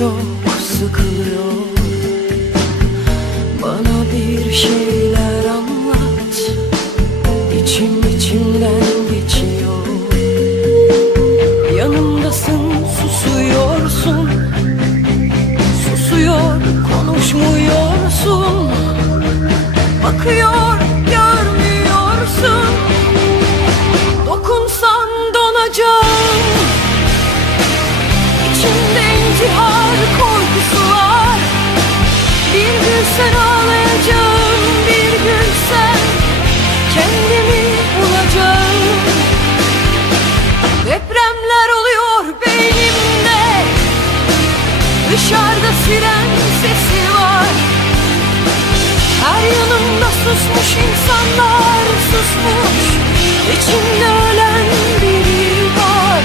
çok sıkılıyor. Bana bir şeyler anlat. İçimden geçiyor. Yanımdasın, susuyorsun. Susuyor, konuşmuyorsun. Bakıyor, görmüyorsun. Dokunsan donacağım. İçimde intihar korkusu var. Bir gün sen ağlayacağım, bir gün sen kendimi bulacağım. Depremler oluyor beynimde. Dışarıda siren sesi var. Her yanımda susmuş insanlar, susmuş. İçimde ölen biri var.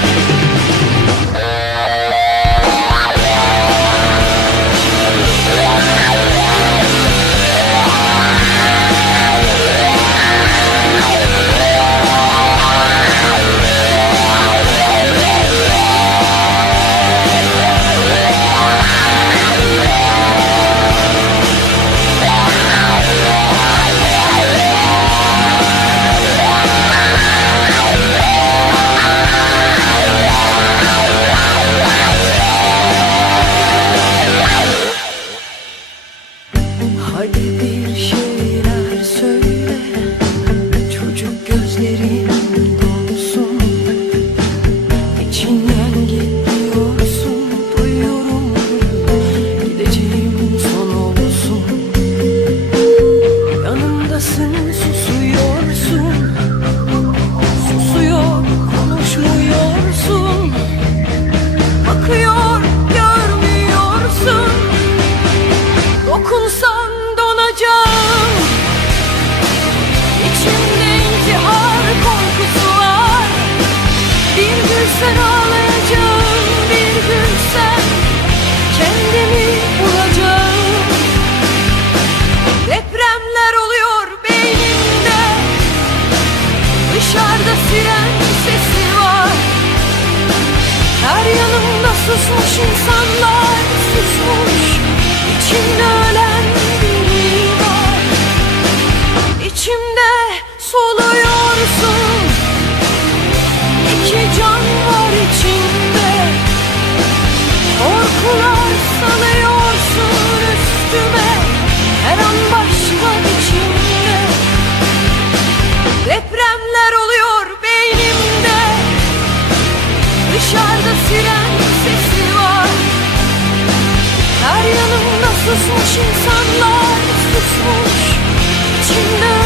Hadi bir şeyler söyle, çocuk gözlerin dolsun. İçinden git diyorsun, duyuyorum gideceğim son olsun. Yanımdasın, susuyorsun. Susuyor, konuşmuyorsun. Bakıyor, görmüyorsun. Dokunsan donacağım. İçimde intihar korkusu var. Bir gün sen ağlayacağım, bir gün sen kendimi bulacağım. Depremler oluyor beynimde. Dışarıda siren sesi var. Her yanımda susmuş insanlar, susmuş. İçimde ölen biri var. İçimde soluyorsun. İki can var içimde. Korkular salıyorsun üstüme. Her an başka biçimde. Depremler oluyor beynimde. Dışarıda siren sesi var. Her yanımda susmuş insanlar, susmuş. İçimde